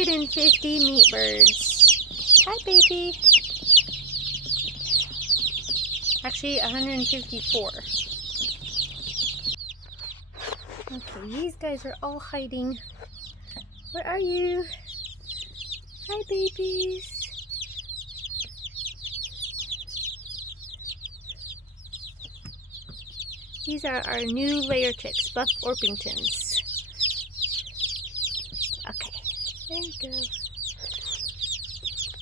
150 meat birds. Hi, baby. Actually, 154. Okay, these guys are all hiding. Where are you? Hi, babies. These are our new layer chicks, Buff Orpingtons. Okay, there you go.